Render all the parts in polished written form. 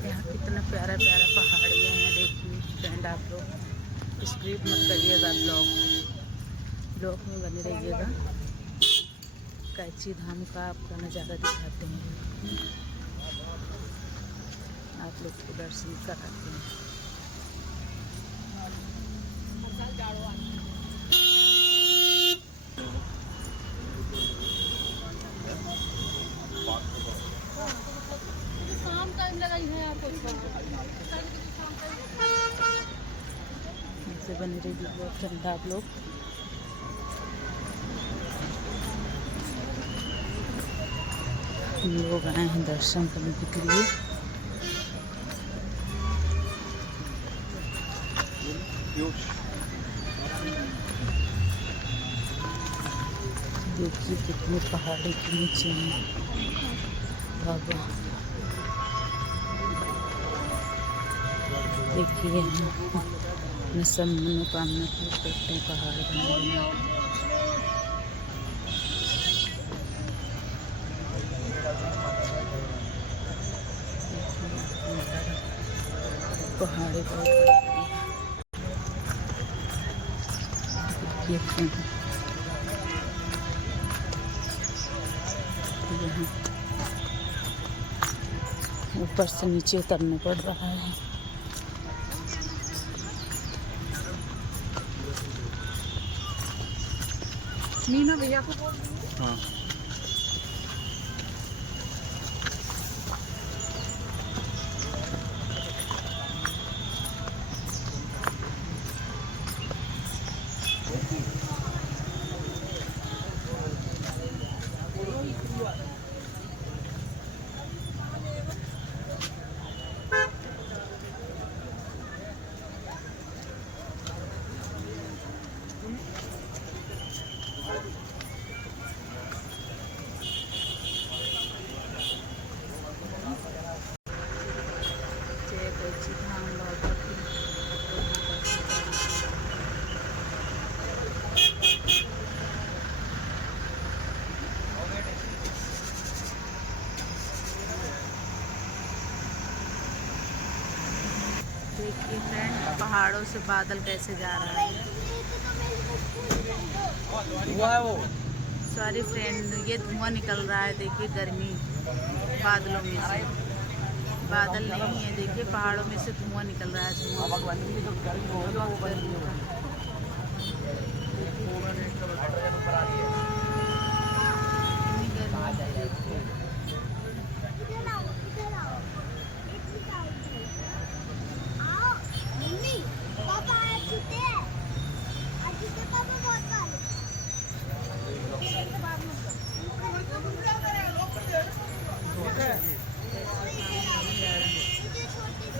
यहाँ कितना प्यारा प्यारा पहाड़ियाँ हैं। देखिए फ्रेंड, आप लोग स्क्रिप्ट मत करिएगा, ब्लॉग में बने रहिएगा। कैची धाम का आपका नज़ारा दिखाते हैं, आप लोग को दर्शन कराते हैं। ऐसे बने रहिए फ्रेंड आप लोग। हम लोग आए हैं दर्शन करने के लिए। देखिए कितने पहाड़ी के नीचे हैं बाबा। देखिए यहाँ अपने सब मनोकामना पूरी करते हैं पहाड़ बनाने में। पहाड़ी बहुत यहाँ ऊपर से नीचे उतरना पड़ रहा है। मीना भैया को बोल दो। हाँ। देखिए फ्रेंड, पहाड़ों से बादल कैसे जा रहा है। सॉरी फ्रेंड, ये धुआं निकल रहा है। देखिए गर्मी बादलों में से, बादल नहीं है, देखिए पहाड़ों में से धुआं निकल रहा है।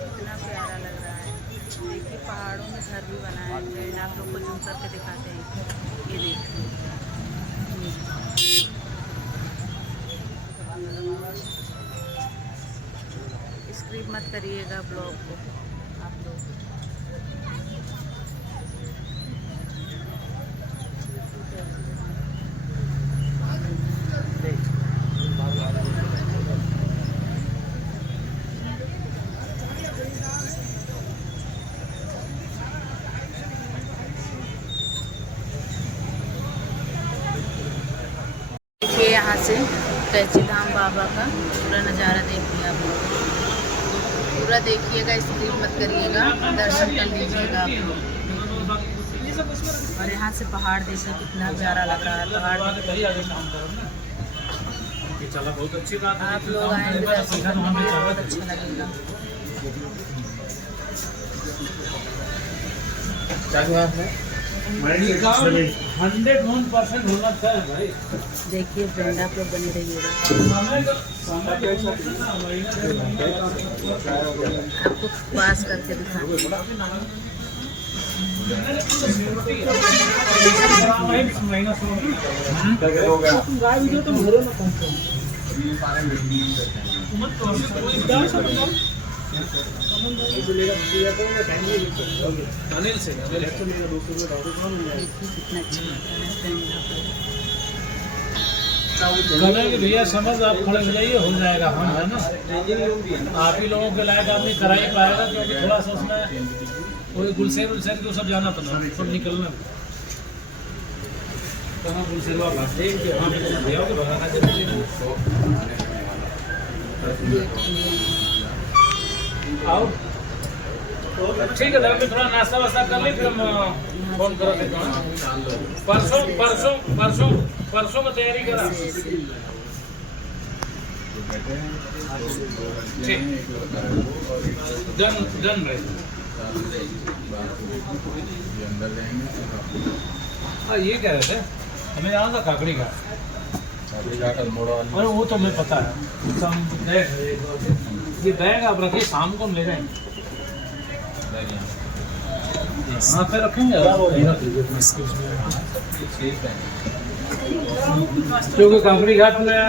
कितना प्यारा लग रहा है। देखिए पहाड़ों में घर भी बनाया है फ्रेंड, आप लोग को जूम करके दिखाते हैं। ये देखिए स्क्रिप्ट मत करिएगा ब्लॉग को आप लोग। यहाँ से कैची धाम बाबा का पूरा नज़ारा देखिए आप लोग, पूरा देखिएगा, स्क्रिप्ट मत करिएगा, दर्शन कर लीजिएगा आप लोग। और यहाँ से पहाड़ देखिए कितना प्यारा लग रहा है। पहाड़ आप लोग आएंगे दर्शन करने के लिए, बहुत अच्छा लगेगा। देखिए फ्रेंड, आप लोग बने रहिएगा, आपको पास करके दिखाएंगे। अनिल से कितना अच्छा लगता है फ्रेंड। करेंगे भैया, समझ आप खड़े हो जाइए, हो जाएगा। हम है ना, आप ही लोगों के लायक आदमी करा ही पाएगा, क्योंकि थोड़ा सा उसमें कोई गुलशेर उलशेर को सब जाना तो ना, सब निकलना कहाँ गुलशेर वाला देख के वहाँ पे भैया को भगाना जरूरी है। आओ ठीक है, मैं थोड़ा नाश्ता वास्ता कर ली, फिर हम फोन करा देता हूँ। परसों परसों परसों परसों में तैयारी करा। ठीक, डन डन भाई। हाँ ये कह रहे थे हमें यहाँ था काकड़ी का, अरे वो तो हमें पता है। ये बैग आप रखिए, शाम को हम ले जाएंगे। हाँ पे रखेंगे, क्योंकि काकड़ी घाट में